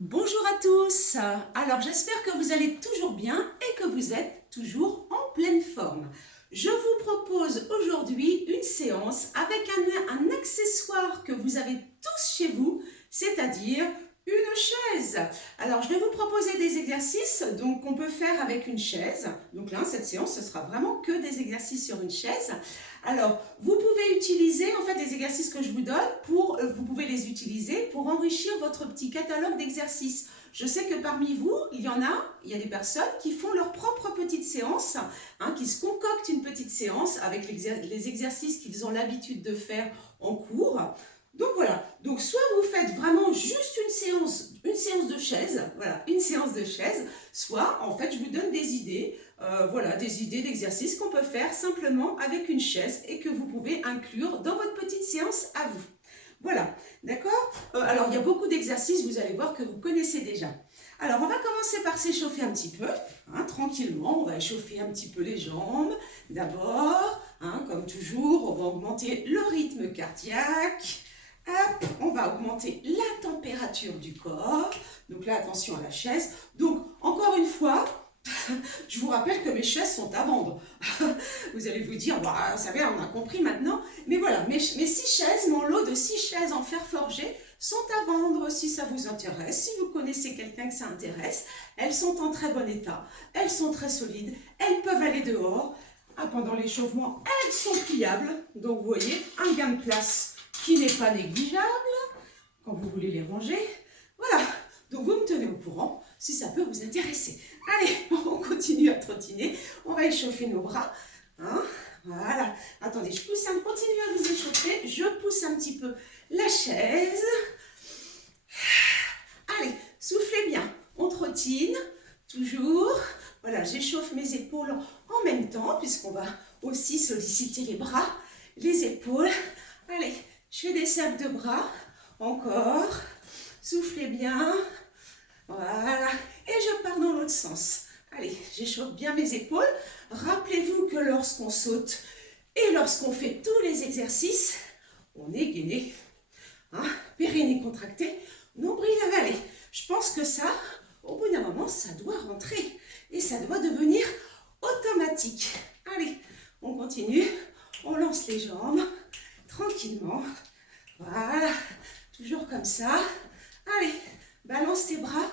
Bonjour à tous. Alors j'espère que vous allez toujours bien et que vous êtes toujours en pleine forme. Je vous propose aujourd'hui une séance avec un accessoire que vous avez tous chez vous, c'est-à-dire une chaise. Alors je vais vous proposer des exercices qu'on peut faire avec une chaise. Donc là, cette séance, ce sera vraiment que des exercices sur une chaise. Alors, vous pouvez utiliser, en fait, les exercices que je vous donne, vous pouvez les utiliser pour enrichir votre petit catalogue d'exercices. Je sais que parmi vous, il y a des personnes qui font leur propre petite séance, qui se concoctent une petite séance avec les exercices qu'ils ont l'habitude de faire en cours. Donc voilà, donc soit vous faites vraiment juste une séance de chaise, voilà, une séance de chaise, soit en fait je vous donne des idées, voilà, des idées d'exercices qu'on peut faire simplement avec une chaise et que vous pouvez inclure dans votre petite séance à vous. Voilà, d'accord. Alors il y a beaucoup d'exercices, vous allez voir que vous connaissez déjà. Alors on va commencer par s'échauffer un petit peu, tranquillement, on va échauffer un petit peu les jambes d'abord, comme toujours, on va augmenter le rythme cardiaque. Hop, on va augmenter la température du corps. Donc là, attention à la chaise. Donc, encore une fois, je vous rappelle que mes chaises sont à vendre. Vous allez vous dire, bah, ça va, on a compris maintenant. Mais voilà, mes 6 chaises, mon lot de 6 chaises en fer forgé sont à vendre si ça vous intéresse. Si vous connaissez quelqu'un que ça intéresse, elles sont en très bon état. Elles sont très solides. Elles peuvent aller dehors. Pendant l'échauffement, elles sont pliables. Donc, vous voyez, un gain de place qui n'est pas négligeable quand vous voulez les ranger. Voilà, donc vous me tenez au courant si ça peut vous intéresser. Allez, on continue à trottiner, on va échauffer nos bras. Voilà, attendez, continue à vous échauffer, je pousse un petit peu la chaise. Allez, soufflez bien, on trottine, toujours. Voilà, j'échauffe mes épaules en même temps, puisqu'on va aussi solliciter les bras, les épaules. Allez, je fais des cercles de bras, encore, soufflez bien, voilà, et je pars dans l'autre sens. Allez, j'échauffe bien mes épaules. Rappelez-vous que lorsqu'on saute et lorsqu'on fait tous les exercices, on est gainé, périnée contracté, nombril avalé. Je pense que ça, au bout d'un moment, ça doit rentrer et ça doit devenir automatique. Allez, on continue, on lance les jambes tranquillement. Voilà, toujours comme ça. Allez, balance tes bras.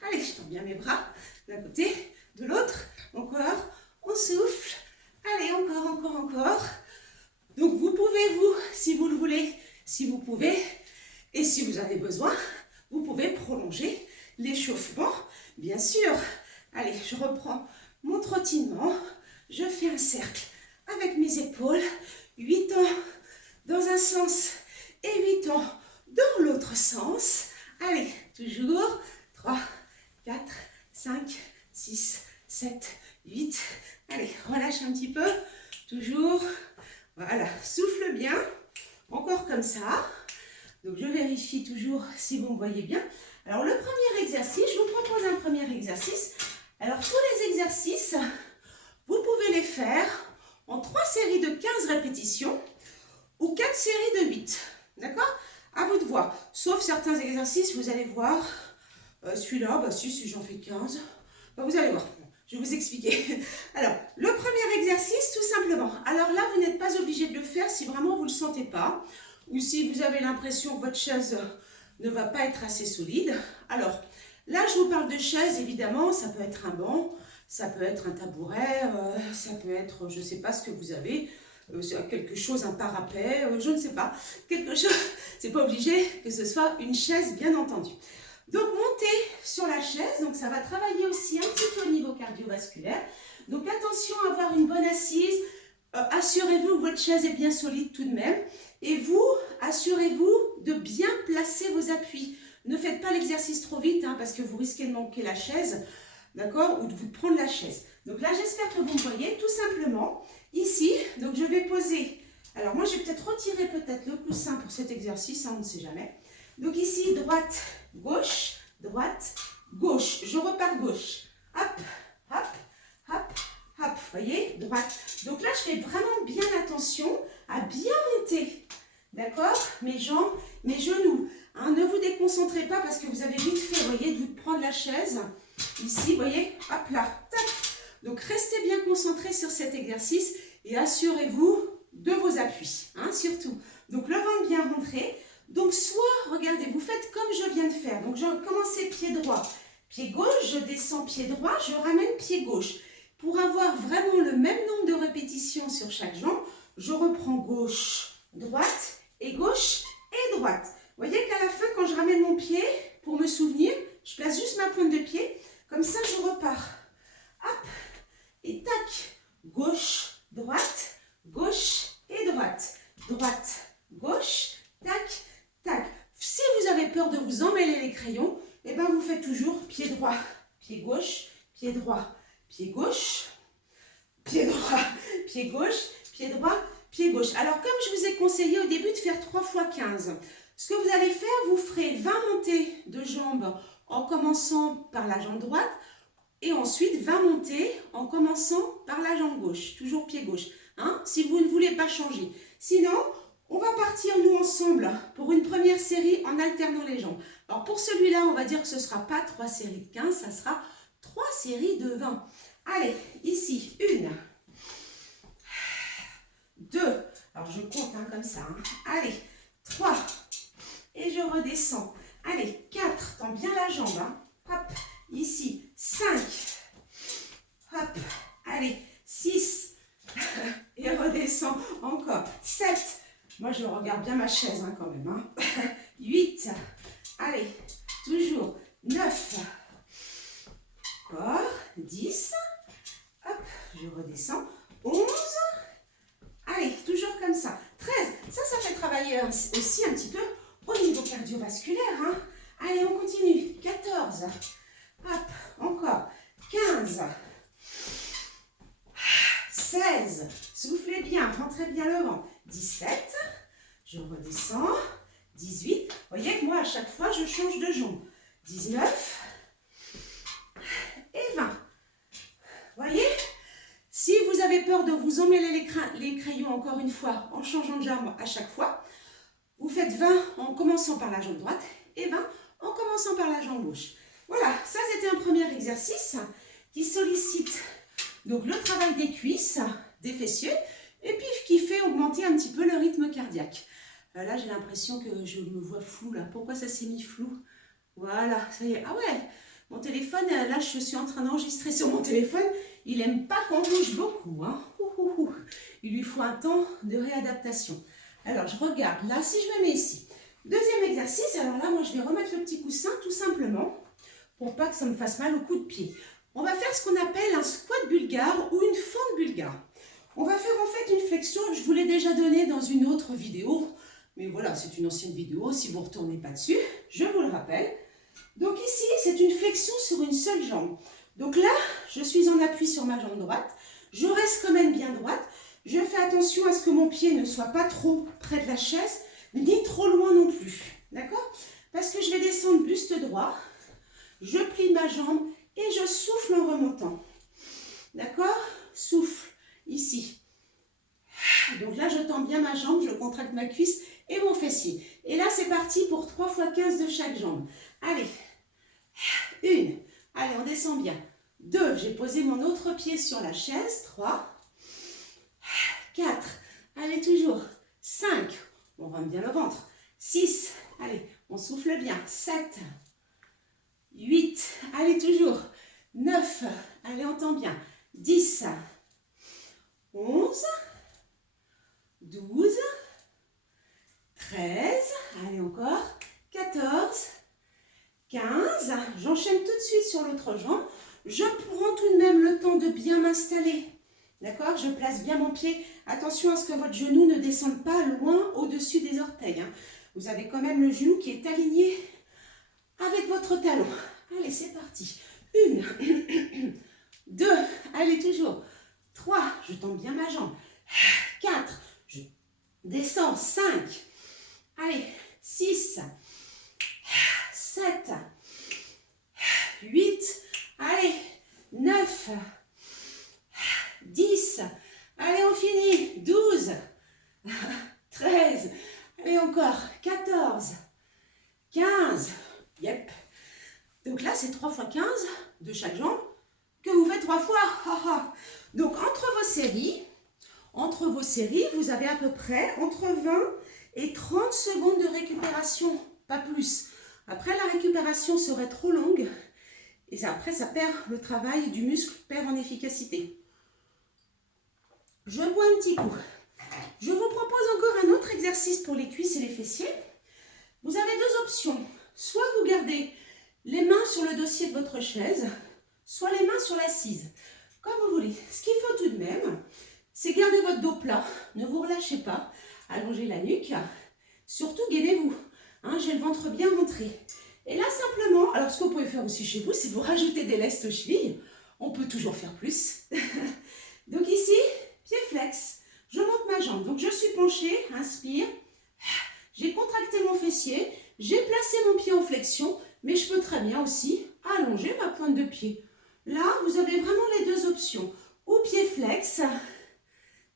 Allez, je tends bien mes bras d'un côté, de l'autre. Encore, on souffle. Allez, encore. Donc vous pouvez, si vous le voulez, si vous pouvez, et si vous avez besoin, vous pouvez prolonger l'échauffement, bien sûr. Allez, je reprends mon trottinement. Je fais un cercle avec mes épaules. 8 ans dans un sens et 8 ans dans l'autre sens. Allez, toujours. 3, 4, 5, 6, 7, 8. Allez, relâche un petit peu. Toujours. Voilà, souffle bien. Encore comme ça. Donc, je vérifie toujours si vous me voyez bien. Alors, le premier exercice, je vous propose un premier exercice. Alors, tous les exercices, vous pouvez les faire en 3 séries de 15 répétitions ou 4 séries de 8. D'accord? À vous de voir. Sauf certains exercices, vous allez voir. Celui-là, bah si j'en fais 15. Bah, vous allez voir. Je vais vous expliquer. Alors, le premier exercice, tout simplement. Alors là, vous n'êtes pas obligé de le faire si vraiment vous ne le sentez pas. Ou si vous avez l'impression que votre chaise ne va pas être assez solide. Alors, là, je vous parle de chaise, évidemment. Ça peut être un banc, ça peut être un tabouret, ça peut être, je ne sais pas ce que vous avez, quelque chose, un parapet, je ne sais pas. Quelque chose, c'est pas obligé que ce soit une chaise, bien entendu. Donc, montez sur la chaise, donc ça va travailler aussi un petit peu au niveau cardiovasculaire. Donc, attention à avoir une bonne assise. Assurez-vous que votre chaise est bien solide tout de même. Et vous, assurez-vous de bien placer vos appuis. Ne faites pas l'exercice trop vite, parce que vous risquez de manquer la chaise, d'accord, ou de vous prendre la chaise. Donc là, j'espère que vous me voyez, tout simplement. Ici, donc je vais poser. Alors moi, je vais peut-être retirer le coussin pour cet exercice, on ne sait jamais. Donc ici, droite, gauche, je repars gauche. Hop, hop, hop, hop, vous voyez, droite. Donc là, je fais vraiment bien attention à bien monter D'accord? Mes jambes, mes genoux. Hein, ne vous déconcentrez pas parce que vous avez vite fait, vous voyez, de vous prendre la chaise. Ici, vous voyez, hop là, tac. Donc, restez bien concentrés sur cet exercice et assurez-vous de vos appuis, hein, surtout. Donc, le ventre bien rentré. Donc, soit, regardez, vous faites comme je viens de faire. Donc, je commence pied droit, pied gauche, je descends pied droit, je ramène pied gauche. Pour avoir vraiment le même nombre de répétitions sur chaque jambe, je reprends gauche, droite et gauche et droite. Vous voyez qu'à la fin, quand je ramène mon pied, pour me souvenir, je place juste ma pointe de pied. Comme ça, je repars. Hop, et tac, gauche, droite et droite. Droite, gauche, tac, tac. Si vous avez peur de vous emmêler les crayons, eh ben vous faites toujours pied droit, pied gauche, pied droit, pied gauche, pied droit, pied gauche, pied droit, pied gauche. Alors, comme je vous ai conseillé au début de faire 3 fois 15, ce que vous allez faire, vous ferez 20 montées de jambes en commençant par la jambe droite et ensuite 20 montées en commençant par la jambe gauche, toujours pied gauche, hein, si vous ne voulez pas changer. Sinon, on va partir nous ensemble pour une première série en alternant les jambes. Alors pour celui-là, on va dire que ce ne sera pas 3 séries de 15, ça sera 3 séries de 20. Allez, ici, 1, 2, alors je compte hein, comme ça, hein. Allez, 3, et je redescends. Allez, 4, tends bien la jambe, hein. Hop, ici, 5, hop, allez, 6, et redescends encore, 7, moi je regarde bien ma chaise hein, quand même, hein. 8, allez, toujours, 9, encore, 10, hop, je redescends, 11, allez, toujours comme ça, 13, ça fait travailler aussi un petit peu au niveau cardiovasculaire, hein. Allez, on continue, 14, hop, encore, 15, 16, soufflez bien, rentrez bien le vent, 17, je redescends, 18, vous voyez que moi à chaque fois je change de jambe, 19 et 20, voyez, si vous avez peur de vous emmêler les crayons encore une fois en changeant de jambe à chaque fois, vous faites 20 en commençant par la jambe droite et 20 en commençant par la jambe gauche. Voilà, ça c'était un premier exercice qui sollicite donc le travail des cuisses, des fessiers, et puis qui fait augmenter un petit peu le rythme cardiaque. Là j'ai l'impression que je me vois flou là. Pourquoi ça s'est mis flou? Voilà, ça y est. Ah ouais, mon téléphone, là je suis en train d'enregistrer sur mon téléphone. Il n'aime pas qu'on bouge beaucoup, hein. Il lui faut un temps de réadaptation. Alors je regarde là, si je me mets ici. Deuxième exercice, alors là moi je vais remettre le petit coussin tout simplement pour pas que ça me fasse mal au coup de pied. On va faire ce qu'on appelle un squat bulgare ou une fente bulgare. On va faire en fait une flexion, je vous l'ai déjà donnée dans une autre vidéo, mais voilà, c'est une ancienne vidéo, si vous ne retournez pas dessus, je vous le rappelle. Donc ici, c'est une flexion sur une seule jambe. Donc là, je suis en appui sur ma jambe droite, je reste quand même bien droite, je fais attention à ce que mon pied ne soit pas trop près de la chaise, ni trop loin non plus, d'accord? Parce que je vais descendre buste droit, je plie ma jambe et je souffle en remontant, d'accord? Souffle, ici. Donc là, je tends bien ma jambe, je contracte ma cuisse et mon fessier. Et là, c'est parti pour 3 fois 15 de chaque jambe. Allez, 1, allez, on descend bien. 2, j'ai posé mon autre pied sur la chaise. 3, 4, allez, toujours. 5, on rentre bien le ventre. 6, allez, on souffle bien. 7, 8, allez, toujours. 9, allez, on tend bien. 10, 11, 12, 13, allez encore, 14, 15, j'enchaîne tout de suite sur l'autre jambe, je prends tout de même le temps de bien m'installer, d'accord? Je place bien mon pied, attention à ce que votre genou ne descende pas loin au-dessus des orteils, hein. Vous avez quand même le genou qui est aligné avec votre talon. Allez, c'est parti, 1, 2, allez toujours, 3, je tends bien ma jambe, 4, je descends, 5, allez, 6, 7, 8, allez, 9, 10, allez, on finit, 12, 13, allez, 14, 15. Yep. Donc là, c'est 3 fois 15 de chaque jambe que vous faites 3 fois. Donc, entre vos séries, vous avez à peu près entre 20 et 30 secondes de récupération, pas plus. Après, la récupération serait trop longue et après, ça perd le travail du muscle, perd en efficacité. Je bois un petit coup. Je vous propose encore un autre exercice pour les cuisses et les fessiers. Vous avez deux options. Soit vous gardez les mains sur le dossier de votre chaise, soit les mains sur l'assise. Comme vous voulez. Ce qu'il faut tout de même, c'est garder votre dos plat. Ne vous relâchez pas. Allongez la nuque. Surtout, gainez-vous. Hein, j'ai le ventre bien rentré. Et là, simplement, alors ce que vous pouvez faire aussi chez vous, c'est vous rajouter des lestes aux chevilles. On peut toujours faire plus. Donc ici, pied flex. Je monte ma jambe. Donc je suis penchée, inspire. J'ai contracté mon fessier. J'ai placé mon pied en flexion. Mais je peux très bien aussi allonger ma pointe de pied. Là, vous avez vraiment les deux options. Ou pied flex,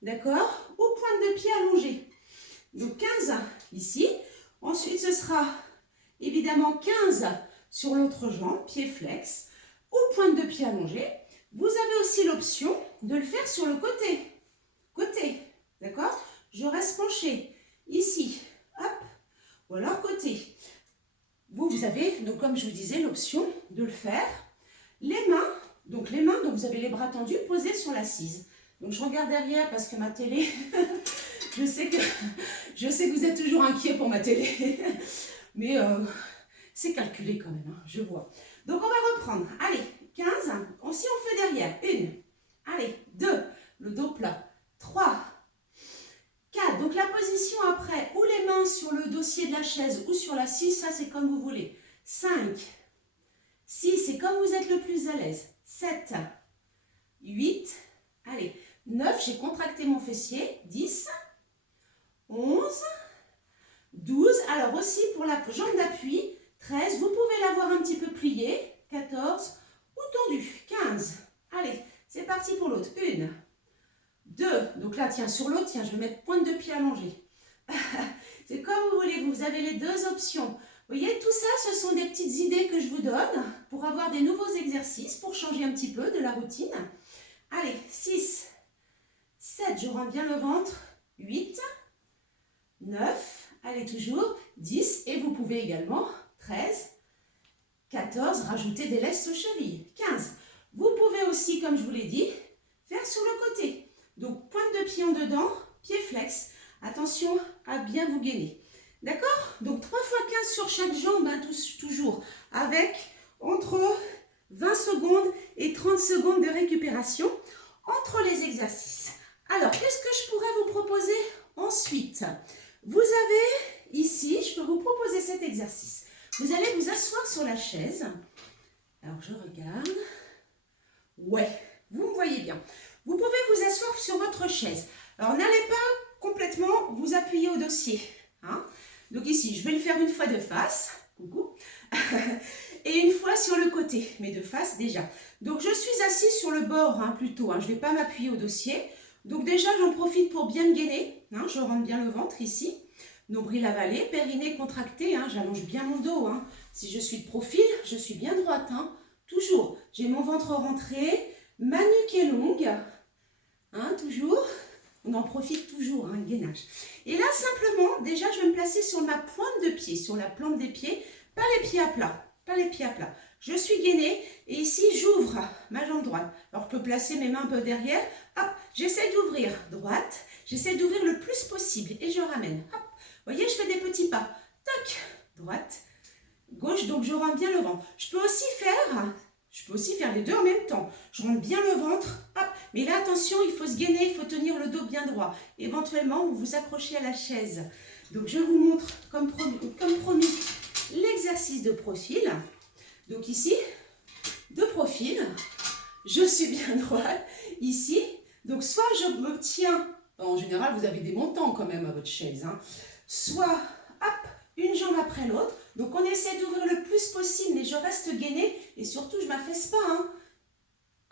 d'accord, ou pointe de pied allongée. Donc 15 ici. Ensuite, ce sera évidemment 15 sur l'autre jambe, pied flex, ou pointe de pied allongée. Vous avez aussi l'option de le faire sur le côté. Côté, d'accord? Je reste penchée ici, hop, ou alors côté. Vous avez, donc comme je vous disais, l'option de le faire. Les mains, donc vous avez les bras tendus, posés sur l'assise. Donc je regarde derrière parce que ma télé, je sais que vous êtes toujours inquiet pour ma télé. Mais c'est calculé quand même, hein, je vois. Donc on va reprendre. Allez, 15. Aussi on fait derrière. 1. Allez, 2. Le dos plat. 3. 4. Donc la position après, ou les mains sur le dossier de la chaise ou sur l'assise, ça c'est comme vous voulez. 5. 6, c'est comme vous êtes le plus à l'aise. 7. 8. Allez, 9, j'ai contracté mon fessier. 10. 11. 12. Alors aussi pour la jambe d'appui. 13. Vous pouvez l'avoir un petit peu pliée. 14. Ou tendue. 15. Allez, c'est parti pour l'autre. 1. 2. Donc là, tiens, sur l'autre, tiens, je vais mettre pointe de pied allongée. C'est comme vous voulez, vous avez les deux options. Vous voyez, tout ça, ce sont des petites idées que je vous donne pour avoir des nouveaux exercices, pour changer un petit peu de la routine. Allez, 6, 7, je rentre bien le ventre. 8, 9, allez toujours, 10, et vous pouvez également, 13, 14, rajouter des lestes aux chevilles. 15, vous pouvez aussi, comme je vous l'ai dit, faire sur le côté. Donc, pointe de pied en dedans, pied flex. Attention à bien vous gainer. D'accord? Donc 3 fois 15 sur chaque jambe, hein, toujours avec entre 20 secondes et 30 secondes de récupération entre les exercices. Alors, qu'est-ce que je pourrais vous proposer ensuite? Vous avez ici, je peux vous proposer cet exercice. Vous allez vous asseoir sur la chaise. Alors, je regarde. Ouais, vous me voyez bien. Vous pouvez vous asseoir sur votre chaise. Alors, n'allez pas complètement vous appuyer au dossier. Hein? Donc ici, je vais le faire une fois de face. Coucou. Et une fois sur le côté, mais de face déjà. Donc, je suis assise sur le bord plutôt. Je ne vais pas m'appuyer au dossier. Donc déjà, j'en profite pour bien me gainer. Je rentre bien le ventre ici. Nombril avalé, périnée contracté. J'allonge bien mon dos. Si je suis de profil, je suis bien droite. Toujours. J'ai mon ventre rentré. Ma nuque est longue. Toujours. On en profite toujours, le gainage. Et là, simplement, déjà, je vais me placer sur ma pointe de pied, sur la plante des pieds. Pas les pieds à plat. Pas les pieds à plat. Je suis gainée et ici, j'ouvre ma jambe droite. Alors, je peux placer mes mains un peu derrière. Hop, j'essaie d'ouvrir droite. J'essaie d'ouvrir le plus possible et je ramène. Hop, vous voyez, je fais des petits pas. Tac, droite, gauche, donc je rentre bien le ventre. Je peux aussi faire les deux en même temps. Je rentre bien le ventre, hop. Mais là, attention, il faut se gainer, il faut tenir le dos bien droit. Éventuellement, vous vous accrochez à la chaise. Donc, je vous montre, comme promis, l'exercice de profil. Donc ici, de profil, je suis bien droite. Ici, donc soit je me tiens, en général, vous avez des montants quand même à votre chaise. Soit, hop, une jambe après l'autre. Donc, on essaie d'ouvrir le plus possible, mais je reste gainée. Et surtout, je ne m'affaisse pas.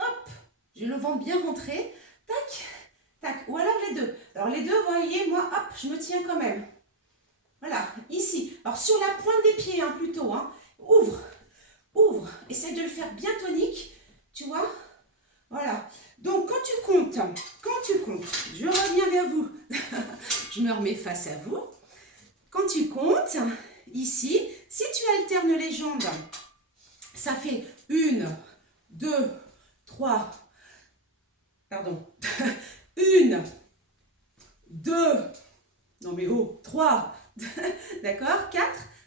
Hop, j'ai le ventre bien rentré. Tac, tac. Ou alors les deux. Alors, les deux, vous voyez, moi, hop, je me tiens quand même. Voilà, ici. Alors, sur la pointe des pieds, hein, plutôt. Hein. Ouvre, ouvre. Essaye de le faire bien tonique, tu vois. Voilà. Donc, quand tu comptes, je reviens vers vous. Je me remets face à vous. Quand tu comptes, ici, si tu alternes les jambes, ça fait 1, 2, 3, pardon, 1, 2, non mais oh, 3, d'accord, 4,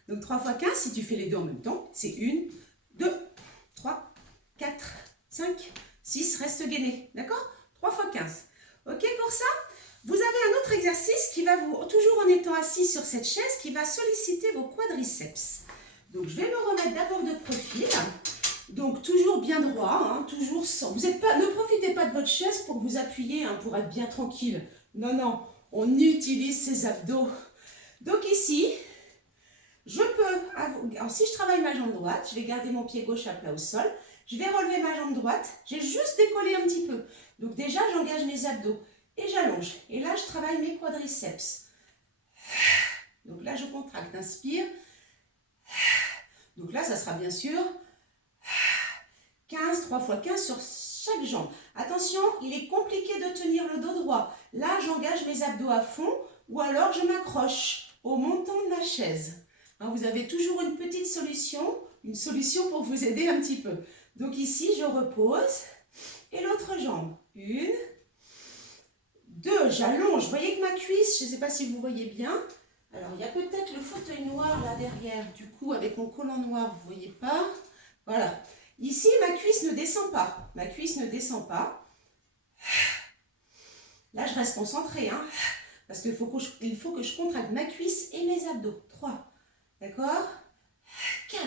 donc 3 fois 15, si tu fais les deux en même temps, c'est 1, 2, 3, 4, 5, 6, reste gainé, d'accord, 3 fois 15. Ok pour ça? Vous avez un autre exercice qui va vous, toujours en étant assis sur cette chaise, qui va solliciter vos quadriceps. Donc je vais me remettre d'abord de profil. Donc toujours bien droit, hein, toujours sans. Vous êtes pas, ne profitez pas de votre chaise pour vous appuyer, hein, pour être bien tranquille. Non, non, on utilise ses abdos. Donc ici, je peux, alors si je travaille ma jambe droite, je vais garder mon pied gauche à plat au sol. Je vais relever ma jambe droite, j'ai juste décollé un petit peu. Donc déjà, j'engage mes abdos et j'allonge. Et là, je travaille mes quadriceps. Donc là, je contracte, inspire. Donc là, ça sera bien sûr 15, 3 fois 15 sur chaque jambe. Attention, il est compliqué de tenir le dos droit. Là, j'engage mes abdos à fond ou alors je m'accroche au montant de la chaise. Hein, vous avez toujours une petite solution, une solution pour vous aider un petit peu. Donc ici, je repose et l'autre jambe. 1, 2, j'allonge. Vous voyez que ma cuisse, je ne sais pas si vous voyez bien. Alors, il y a peut-être le fauteuil noir là derrière. Du coup, avec mon collant noir, vous ne voyez pas. Voilà. Ici, ma cuisse ne descend pas. Ma cuisse ne descend pas. Là, je reste concentrée, hein, parce qu'il faut que je contracte ma cuisse et mes abdos. 3. D'accord? 4.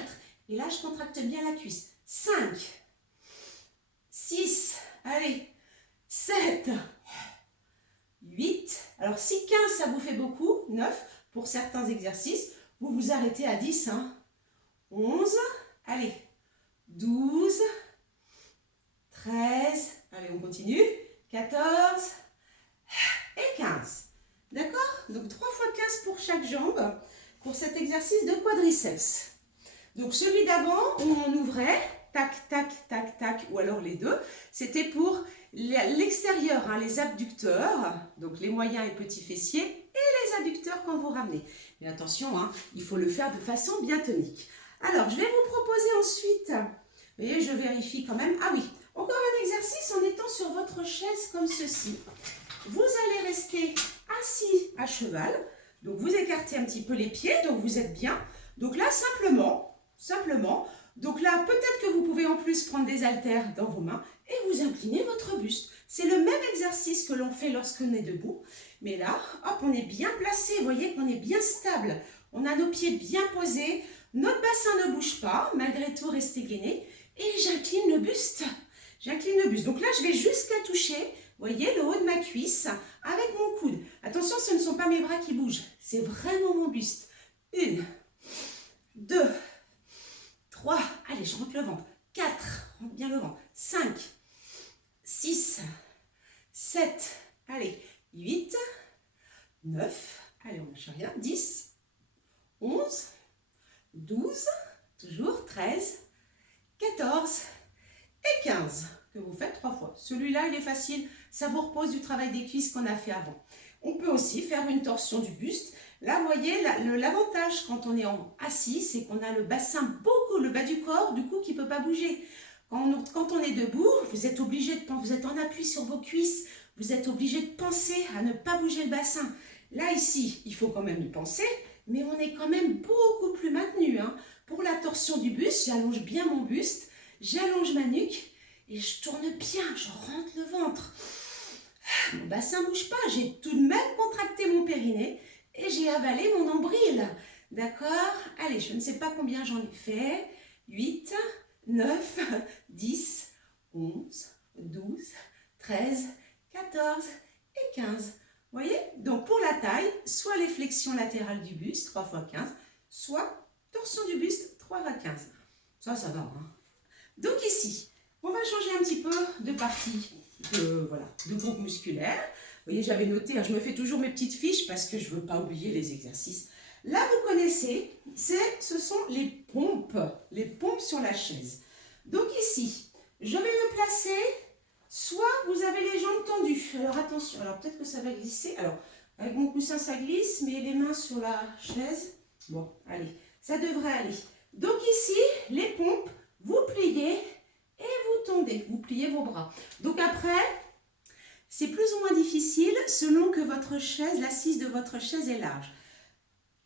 Et là, je contracte bien la cuisse. 5. 6. Allez. 7. 8. Alors, si 15, ça vous fait beaucoup, 9, pour certains exercices, vous vous arrêtez à 10. Hein. 11. Allez. 12, 13, allez on continue, 14 et 15. D'accord? Donc 3 fois 15 pour chaque jambe, pour cet exercice de quadriceps. Donc celui d'avant, où on ouvrait, tac, tac, tac, tac, ou alors les deux, c'était pour l'extérieur, hein, les abducteurs, donc les moyens et petits fessiers, et les adducteurs quand vous ramenez. Mais attention, hein, il faut le faire de façon bien tonique. Alors, je vais vous proposer ensuite, vous voyez, je vérifie quand même. Ah oui, encore un exercice en étant sur votre chaise comme ceci. Vous allez rester assis à cheval. Donc, vous écartez un petit peu les pieds, donc vous êtes bien. Donc là, simplement, donc là, peut-être que vous pouvez en plus prendre des haltères dans vos mains et vous inclinez votre buste. C'est le même exercice que l'on fait lorsqu'on est debout. Mais là, hop, on est bien placé, vous voyez qu'on est bien stable. On a nos pieds bien posés. Notre bassin ne bouge pas, malgré tout rester gainé. Et j'incline le buste. J'incline le buste. Donc là, je vais jusqu'à toucher, vous voyez, le haut de ma cuisse avec mon coude. Attention, ce ne sont pas mes bras qui bougent. C'est vraiment mon buste. 1, 2, 3. Allez, je rentre le ventre. 4. Rentre bien le ventre. 5, 6, 7. Allez, 8, 9. Allez, on ne lâche rien. 10, 11. 12, toujours 13, 14 et 15 que vous faites 3 fois. Celui-là, il est facile, ça vous repose du travail des cuisses qu'on a fait avant. On peut aussi faire une torsion du buste. Là, vous voyez, l'avantage quand on est assis, c'est qu'on a le bassin beaucoup, le bas du corps, du coup, qui ne peut pas bouger. Quand on est debout, vous êtes obligé de penser, vous êtes en appui sur vos cuisses, vous êtes obligé de penser à ne pas bouger le bassin. Là, ici, il faut quand même y penser, mais on est quand même beaucoup plus maintenu. Hein. Pour la torsion du buste, j'allonge bien mon buste, j'allonge ma nuque et je tourne bien, je rentre le ventre. Mon bassin ne bouge pas, j'ai tout de même contracté mon périnée et j'ai avalé mon nombril. D'accord? Allez, je ne sais pas combien j'en ai fait. 8, 9, 10, 11, 12, 13, 14 et 15. Vous voyez? Donc pour la taille, soit les flexions latérales du buste, 3 fois 15, soit torsion du buste, 3 fois 15. Ça va. Hein? Donc ici, on va changer un petit peu de partie de groupe musculaire. Vous voyez, j'avais noté, je me fais toujours mes petites fiches parce que je ne veux pas oublier les exercices. Là, vous connaissez, ce sont les pompes sur la chaise. Donc ici, je vais me placer, soit vous avez les jambes tendues. Alors attention, alors peut-être que ça va glisser. Alors, avec mon coussin, ça glisse, mais les mains sur la chaise, bon, allez, ça devrait aller. Donc ici, les pompes, vous pliez et vous tendez, vous pliez vos bras. Donc après, c'est plus ou moins difficile selon que votre chaise, l'assise de votre chaise est large.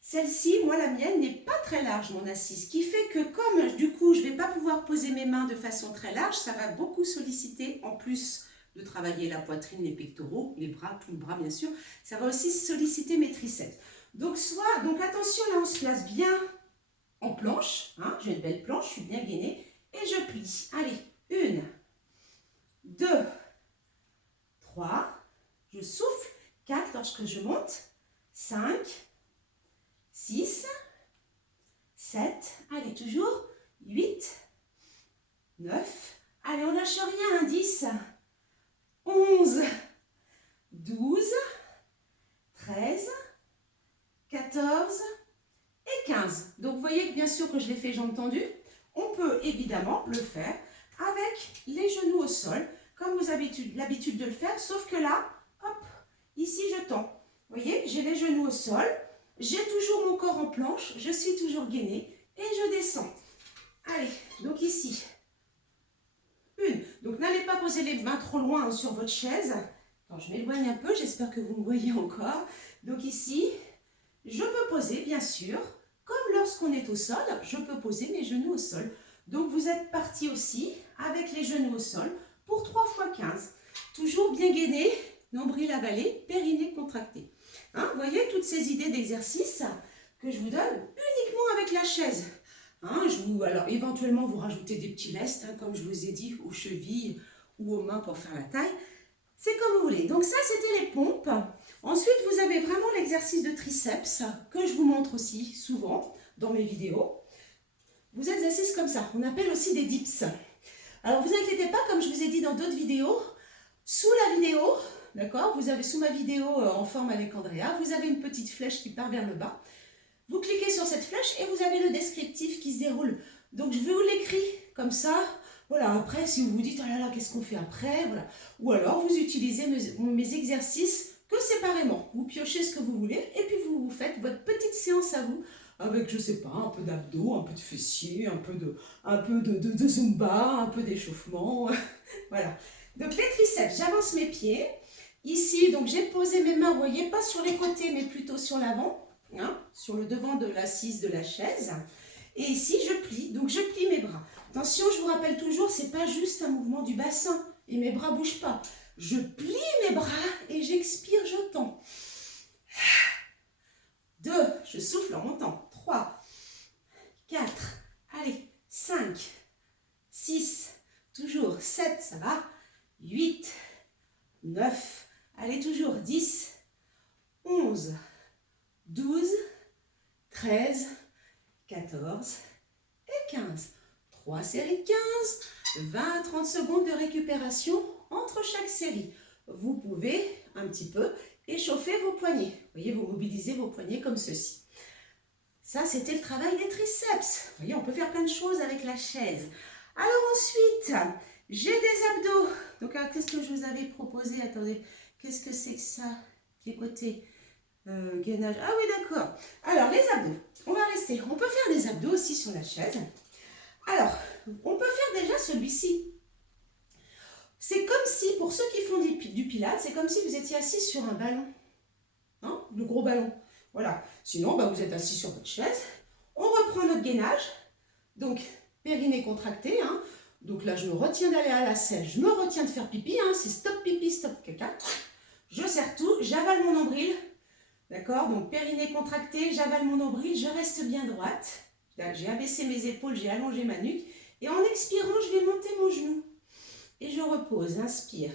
Celle-ci, moi la mienne, n'est pas très large mon assise, ce qui fait que comme du coup je ne vais pas pouvoir poser mes mains de façon très large, ça va beaucoup solliciter, en plus de travailler la poitrine, les pectoraux, les bras, tout le bras bien sûr, ça va aussi solliciter mes triceps. Donc attention, là on se place bien en planche, hein, j'ai une belle planche, je suis bien gainée, et je plie. Allez, 1, 2, 3, je souffle, 4 lorsque je monte, 5, 6, 7, allez toujours, 8, 9, allez on lâche rien, 10, 11, 12, 13, 14 et 15. Donc vous voyez que bien sûr que je l'ai fait jambes tendues, on peut évidemment le faire avec les genoux au sol, comme vous avez l'habitude de le faire, sauf que là, hop, ici je tends. Vous voyez, j'ai les genoux au sol, j'ai toujours mon corps en planche, je suis toujours gainée et je descends. Allez, donc ici, 1. Donc n'allez pas poser les mains trop loin sur votre chaise. Alors, je m'éloigne un peu, j'espère que vous me voyez encore. Donc ici, je peux poser bien sûr, comme lorsqu'on est au sol, je peux poser mes genoux au sol. Donc vous êtes parti aussi avec les genoux au sol pour 3 fois 15. Toujours bien gainé, nombril avalé, périnée contracté. Hein, vous voyez toutes ces idées d'exercice que je vous donne uniquement avec la chaise. Hein, alors éventuellement vous rajoutez des petits restes, hein, comme je vous ai dit, aux chevilles ou aux mains pour faire la taille. C'est comme vous voulez. Donc ça c'était les pompes. Ensuite vous avez vraiment l'exercice de triceps que je vous montre aussi souvent dans mes vidéos. Vous êtes assis comme ça, on appelle aussi des dips. Alors vous inquiétez pas, comme je vous ai dit dans d'autres vidéos, sous la vidéo, d'accord, vous avez sous ma vidéo en forme avec Andrea, vous avez une petite flèche qui part vers le bas. Vous cliquez sur cette flèche et vous avez le descriptif qui se déroule. Donc je vous l'écris comme ça. Voilà, après si vous vous dites, oh là là, qu'est-ce qu'on fait après, voilà. Ou alors vous utilisez mes exercices que séparément. Vous piochez ce que vous voulez et puis vous faites votre petite séance à vous. Avec, je sais pas, un peu d'abdos, un peu de fessiers, un peu de zumba, un peu d'échauffement. Voilà. Donc les triceps, j'avance mes pieds. Ici, donc j'ai posé mes mains, vous voyez, pas sur les côtés, mais plutôt sur l'avant, hein, sur le devant de l'assise de la chaise. Et ici, je plie, donc je plie mes bras. Attention, je vous rappelle toujours, c'est pas juste un mouvement du bassin et mes bras bougent pas. Je plie mes bras et j'expire, je tends. 2, je souffle en montant. 3, 4, allez, 5, 6, toujours 7, ça va. 8, 9, allez, toujours 10, 11, 12, 13, 14 et 15. 3 séries de 15, 20 à 30 secondes de récupération entre chaque série. Vous pouvez un petit peu échauffer vos poignets. Vous voyez, vous mobilisez vos poignets comme ceci. Ça, c'était le travail des triceps. Vous voyez, on peut faire plein de choses avec la chaise. Alors ensuite, j'ai des abdos. Donc, qu'est-ce que je vous avais proposé? Attendez, qu'est-ce que c'est que ça? Pied côté, gainage. Ah oui, d'accord. Alors, les abdos. On va rester. On peut faire des abdos aussi sur la chaise. Alors, on peut faire déjà celui-ci. C'est comme si, pour ceux qui font du pilates, c'est comme si vous étiez assis sur un ballon. Hein, le gros ballon. Voilà. Sinon, bah, vous êtes assis sur votre chaise. On reprend notre gainage. Donc, périnée contracté. Hein. Donc là, je me retiens d'aller à la selle. Je me retiens de faire pipi. Hein. C'est stop pipi, stop caca. Je serre tout. J'avale mon nombril. D'accord? Donc, périnée contracté. J'avale mon nombril. Je reste bien droite. J'ai abaissé mes épaules. J'ai allongé ma nuque. Et en expirant, je vais monter mon genou. Et je repose. Inspire.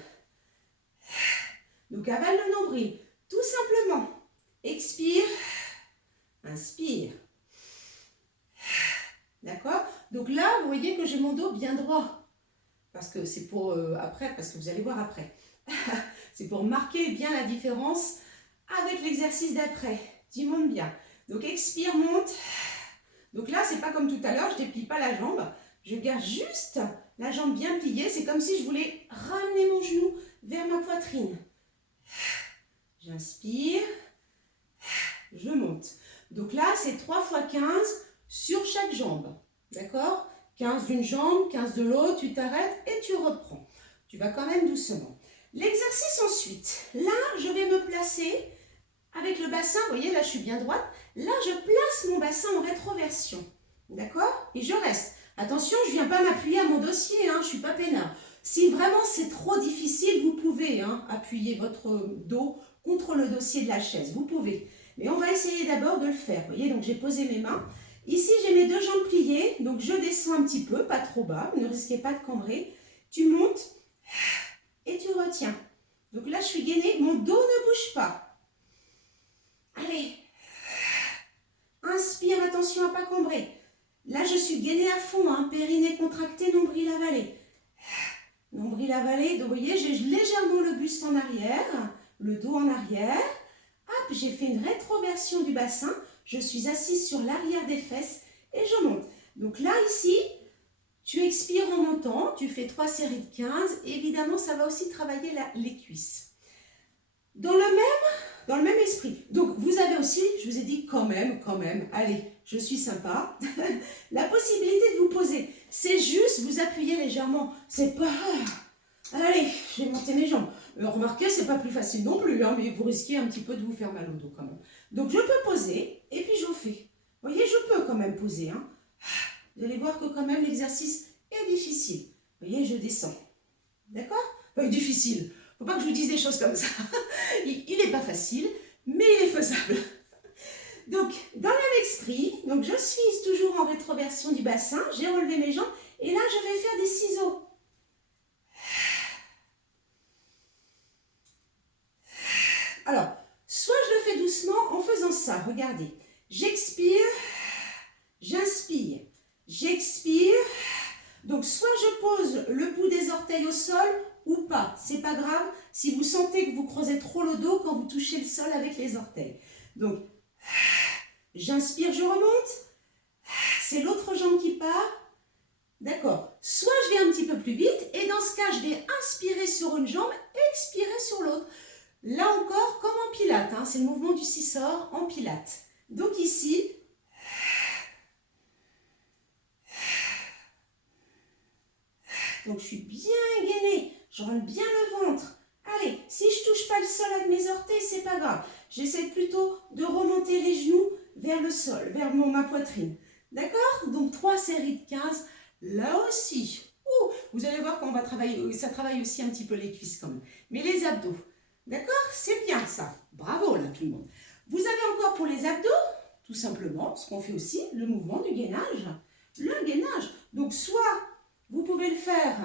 Donc, avale le nombril. Tout simplement. Expire. Inspire. D'accord? Donc là, vous voyez que j'ai mon dos bien droit. Parce que c'est pour après, parce que vous allez voir après. C'est pour marquer bien la différence avec l'exercice d'après. Tu montes bien. Donc expire, monte. Donc là, c'est pas comme tout à l'heure, je déplie pas la jambe. Je garde juste la jambe bien pliée. C'est comme si je voulais ramener mon genou vers ma poitrine. J'inspire. Je monte. Donc là, c'est 3 fois 15 sur chaque jambe. D'accord? 15 d'une jambe, 15 de l'autre, tu t'arrêtes et tu reprends. Tu vas quand même doucement. L'exercice ensuite. Là, je vais me placer avec le bassin. Vous voyez, là, je suis bien droite. Là, je place mon bassin en rétroversion. D'accord? Et je reste. Attention, je ne viens pas m'appuyer à mon dossier. Je ne suis pas peinard. Si vraiment c'est trop difficile, vous pouvez appuyer votre dos contre le dossier de la chaise. Vous pouvez. Mais on va essayer d'abord de le faire. Vous voyez, donc j'ai posé mes mains. Ici, j'ai mes 2 jambes pliées. Donc, je descends un petit peu, pas trop bas. Ne risquez pas de cambrer. Tu montes et tu retiens. Donc là, je suis gainée. Mon dos ne bouge pas. Allez. Inspire, attention à ne pas cambrer. Là, je suis gainée à fond. Périnée contracté, nombril avalé. Nombril avalé. Donc, vous voyez, j'ai légèrement le buste en arrière. Le dos en arrière. Hop, j'ai fait une rétroversion du bassin. Je suis assise sur l'arrière des fesses et je monte. Donc là, ici, tu expires en montant. Tu fais 3 séries de 15. Évidemment, ça va aussi travailler les cuisses. Dans le même esprit. Donc, vous avez aussi, je vous ai dit quand même, allez, je suis sympa, la possibilité de vous poser. C'est juste vous appuyer légèrement. C'est pas... Allez, je vais monter mes jambes. Remarquez, c'est pas plus facile non plus, mais vous risquez un petit peu de vous faire mal au dos quand même. Donc, je peux poser et puis je fais. Vous voyez, je peux quand même poser. Vous allez voir que quand même l'exercice est difficile. Vous voyez, je descends. D'accord? Difficile. Faut pas que je vous dise des choses comme ça. Il n'est pas facile, mais il est faisable. Donc, dans le même esprit, donc je suis toujours en rétroversion du bassin. J'ai relevé mes jambes et là, je vais faire des ciseaux. Alors, soit je le fais doucement en faisant ça. Regardez. J'expire, j'inspire, j'expire. Donc, soit je pose le bout des orteils au sol ou pas. C'est pas grave si vous sentez que vous creusez trop le dos quand vous touchez le sol avec les orteils. Donc, j'inspire, je remonte. C'est l'autre jambe qui part. D'accord. Soit je vais un petit peu plus vite et dans ce cas, je vais inspirer sur une jambe, expirer sur l'autre. Là encore, comme en pilates, c'est le mouvement du scissor en pilates. Donc ici, donc je suis bien gainée, je rentre bien le ventre. Allez, si je ne touche pas le sol avec mes orteils, c'est pas grave. J'essaie plutôt de remonter les genoux vers le sol, vers ma poitrine. D'accord? Donc 3 séries de 15, là aussi. Vous allez voir qu'on va travailler, ça travaille aussi un petit peu les cuisses quand même. Mais les abdos. D'accord? C'est bien ça. Bravo là tout le monde. Vous avez encore pour les abdos, tout simplement, ce qu'on fait aussi, le mouvement du gainage. Le gainage. Donc soit vous pouvez le faire,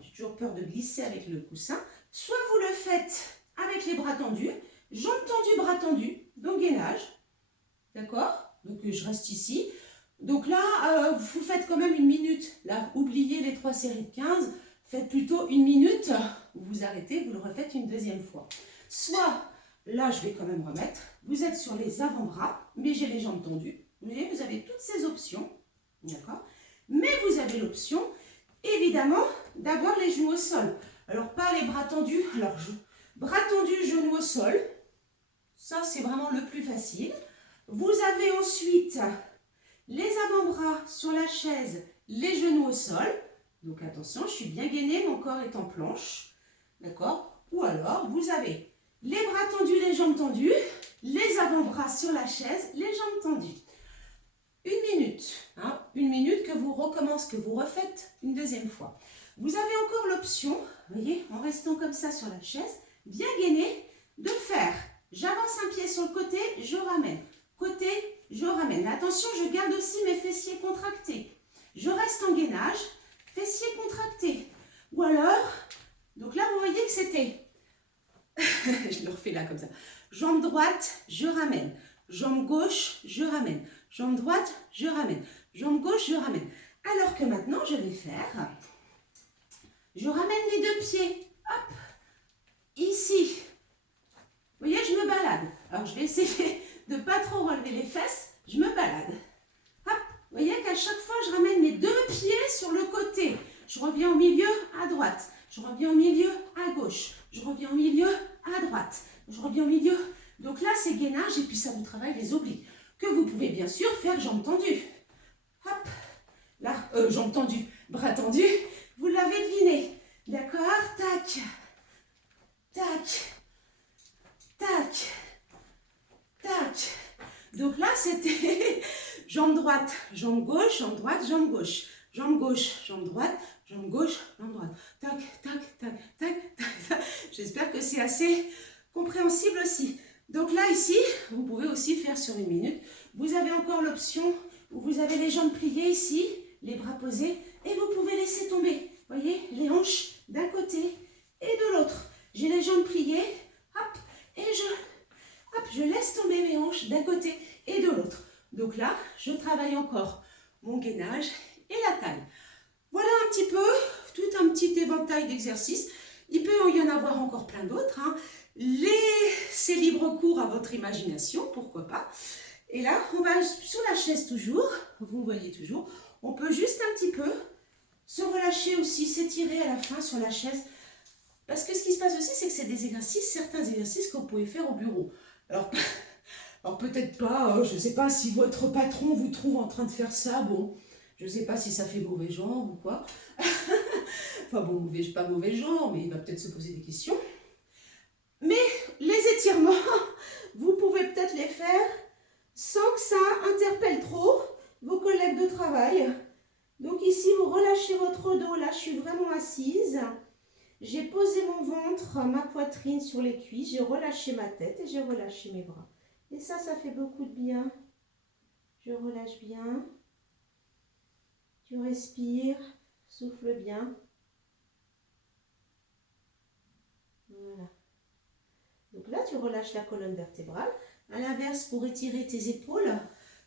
j'ai toujours peur de glisser avec le coussin, soit vous le faites avec les bras tendus, jambes tendues, bras tendus, donc gainage. D'accord? Donc je reste ici. Donc là, vous faites quand même 1 minute. Là, oubliez les 3 séries de 15. Faites plutôt 1 minute, vous vous arrêtez, vous le refaites une deuxième fois. Soit, là je vais quand même remettre, vous êtes sur les avant-bras, mais j'ai les jambes tendues. Vous voyez, vous avez toutes ces options, d'accord? Mais vous avez l'option, évidemment, d'avoir les genoux au sol. Alors pas les bras tendus, alors bras tendus, genoux au sol. Ça c'est vraiment le plus facile. Vous avez ensuite les avant-bras sur la chaise, les genoux au sol. Donc attention, je suis bien gainée, mon corps est en planche. D'accord? Ou alors, vous avez les bras tendus, les jambes tendues, les avant-bras sur la chaise, les jambes tendues. 1 minute. 1 minute que vous recommencez, que vous refaites une deuxième fois. Vous avez encore l'option, vous voyez, en restant comme ça sur la chaise, bien gainée, de faire. J'avance un pied sur le côté, je ramène. Côté, je ramène. Attention, je garde aussi mes fessiers contractés. Je reste en gainage. Fessiers contractés. Ou alors, donc là, vous voyez que c'était, je le refais là comme ça. Jambe droite, je ramène. Jambe gauche, je ramène. Jambe droite, je ramène. Jambe gauche, je ramène. Alors que maintenant, je vais faire, je ramène les 2 pieds. Hop, ici. Vous voyez, je me balade. Alors, je vais essayer de ne pas trop relever les fesses, je me balade. Hop, vous voyez qu'à chaque fois, je ramène mes deux pieds sur le côté. Je reviens au milieu à droite. Je reviens au milieu à gauche. Je reviens au milieu à droite. Je reviens au milieu. Donc là, c'est gainage et puis ça vous travaille les obliques. Que vous pouvez bien sûr faire jambes tendues. Hop, là, jambes tendues, bras tendus. Vous l'avez deviné. D'accord, tac, tac, tac, tac. Donc là, c'était jambe droite, jambe gauche, jambe droite, jambe gauche. Jambe gauche, jambe droite, jambe gauche, jambe droite. Tac, tac, tac, tac, tac, tac. J'espère que c'est assez compréhensible aussi. Donc là, ici, vous pouvez aussi faire sur 1 minute. Vous avez encore l'option où vous avez les jambes pliées ici, les bras posés, et vous pouvez laisser tomber. Vous voyez, les hanches d'un côté et de l'autre. J'ai les jambes pliées, hop, et je laisse tomber mes hanches d'un côté et de l'autre. Donc là, je travaille encore mon gainage et la taille. Voilà un petit peu, tout un petit éventail d'exercices. Il peut y en avoir encore plein d'autres. Hein. C'est libre cours à votre imagination, pourquoi pas. Et là, on va sur la chaise toujours, vous voyez toujours. On peut juste un petit peu se relâcher aussi, s'étirer à la fin sur la chaise. Parce que ce qui se passe aussi, c'est que c'est des exercices, certains exercices que vous pouvez faire au bureau. Alors peut-être pas, je ne sais pas si votre patron vous trouve en train de faire ça, bon, je ne sais pas si ça fait mauvais genre ou quoi. Enfin bon, pas mauvais genre, mais il va peut-être se poser des questions. Mais les étirements, vous pouvez peut-être les faire sans que ça interpelle trop vos collègues de travail. Donc ici, vous relâchez votre dos, là je suis vraiment assise. J'ai posé mon ventre, ma poitrine sur les cuisses, j'ai relâché ma tête et j'ai relâché mes bras. Et ça fait beaucoup de bien. Je relâche bien. Tu respires, souffle bien. Voilà. Donc là, tu relâches la colonne vertébrale. À l'inverse, pour étirer tes épaules,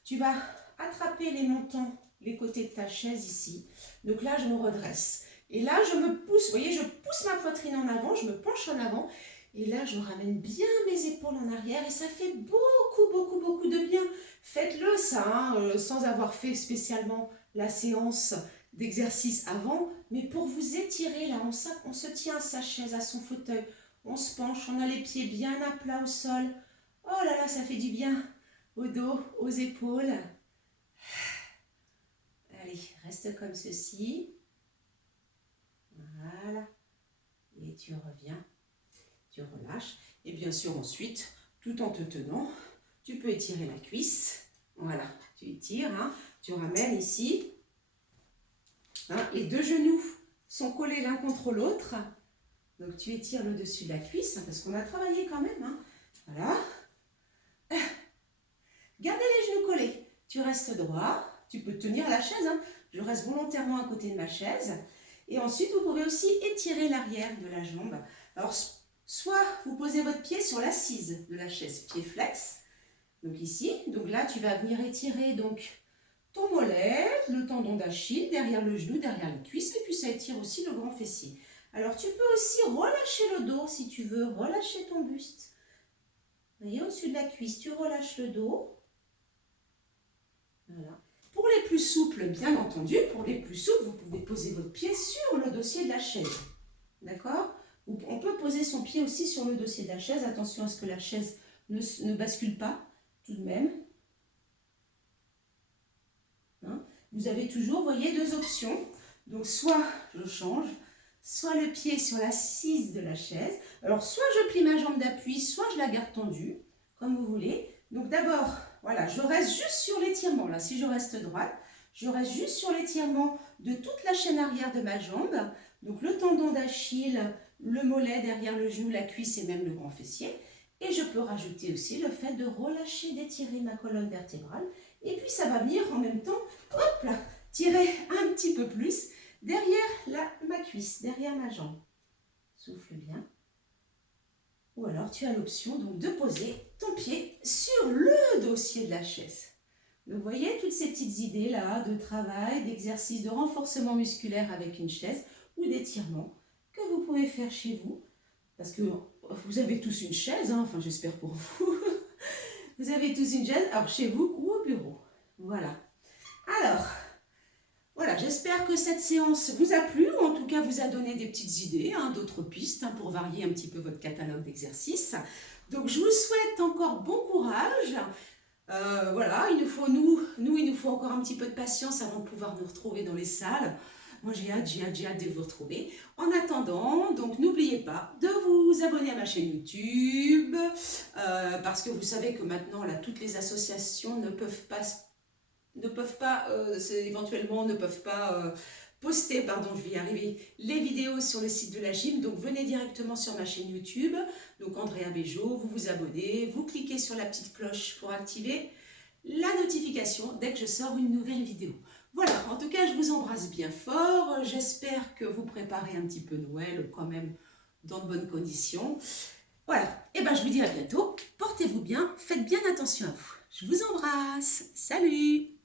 tu vas attraper les montants, les côtés de ta chaise ici. Donc là, je me redresse. Et là, je me pousse, vous voyez, je pousse ma poitrine en avant, je me penche en avant. Et là, je ramène bien mes épaules en arrière et ça fait beaucoup, beaucoup, beaucoup de bien. Faites-le ça, hein, sans avoir fait spécialement la séance d'exercice avant. Mais pour vous étirer, là, on se tient à sa chaise, à son fauteuil. On se penche, on a les pieds bien à plat au sol. Oh là là, ça fait du bien au dos, aux épaules. Allez, reste comme ceci. Voilà. Et tu reviens, tu relâches. Et bien sûr, ensuite, tout en te tenant, tu peux étirer la cuisse. Voilà, tu étires, hein, tu ramènes ici. Hein, les deux genoux sont collés l'un contre l'autre. Donc, tu étires le dessus de la cuisse, hein, parce qu'on a travaillé quand même. Hein. Voilà. Gardez les genoux collés. Tu restes droit. Tu peux tenir la chaise. Hein. Je reste volontairement à côté de ma chaise. Et ensuite, vous pouvez aussi étirer l'arrière de la jambe. Alors, soit vous posez votre pied sur l'assise de la chaise, pied flex. Donc ici, donc là, tu vas venir étirer donc ton mollet, le tendon d'Achille, derrière le genou, derrière les cuisses. Et puis, ça étire aussi le grand fessier. Alors, tu peux aussi relâcher le dos si tu veux, relâcher ton buste. Vous voyez, au-dessus de la cuisse, tu relâches le dos. Voilà. Pour les plus souples, bien entendu, pour les plus souples, vous pouvez poser votre pied sur le dossier de la chaise. D'accord? On peut poser son pied aussi sur le dossier de la chaise. Attention à ce que la chaise ne bascule pas, tout de même. Hein? Vous avez toujours, vous voyez, deux options. Donc, soit je change, soit le pied sur l'assise de la chaise. Alors, soit je plie ma jambe d'appui, soit je la garde tendue, comme vous voulez. Donc, d'abord, voilà, je reste juste sur l'étirement. Là, si je reste droite, je reste juste sur l'étirement de toute la chaîne arrière de ma jambe. Donc, le tendon d'Achille, le mollet derrière le genou, la cuisse et même le grand fessier. Et je peux rajouter aussi le fait de relâcher, d'étirer ma colonne vertébrale. Et puis, ça va venir en même temps, hop là, tirer un petit peu plus derrière ma cuisse, derrière ma jambe. Souffle bien. Ou alors, tu as l'option donc de poser ton pied sur le dossier de la chaise. Donc, vous voyez toutes ces petites idées-là de travail, d'exercice, de renforcement musculaire avec une chaise ou d'étirement que vous pouvez faire chez vous. Parce que vous avez tous une chaise, hein, enfin j'espère pour vous. Vous avez tous une chaise, alors chez vous ou au bureau. Voilà. Alors, voilà, j'espère que cette séance vous a plu, ou en tout cas vous a donné des petites idées, hein, d'autres pistes pour varier un petit peu votre catalogue d'exercices. Donc je vous souhaite encore bon courage. Voilà, il nous faut encore un petit peu de patience avant de pouvoir nous retrouver dans les salles. Moi j'ai hâte de vous retrouver. En attendant, donc n'oubliez pas de vous abonner à ma chaîne YouTube, parce que vous savez que maintenant là toutes les associations ne peuvent pas poster, pardon, je vais y arriver, les vidéos sur le site de la gym. Donc venez directement sur ma chaîne YouTube, donc Andrea Bejo, vous vous abonnez, vous cliquez sur la petite cloche pour activer la notification dès que je sors une nouvelle vidéo. Voilà, en tout cas je vous embrasse bien fort, j'espère que vous préparez un petit peu Noël quand même dans de bonnes conditions. Voilà, et ben je vous dis à bientôt, portez-vous bien, faites bien attention à vous. Je vous embrasse, salut!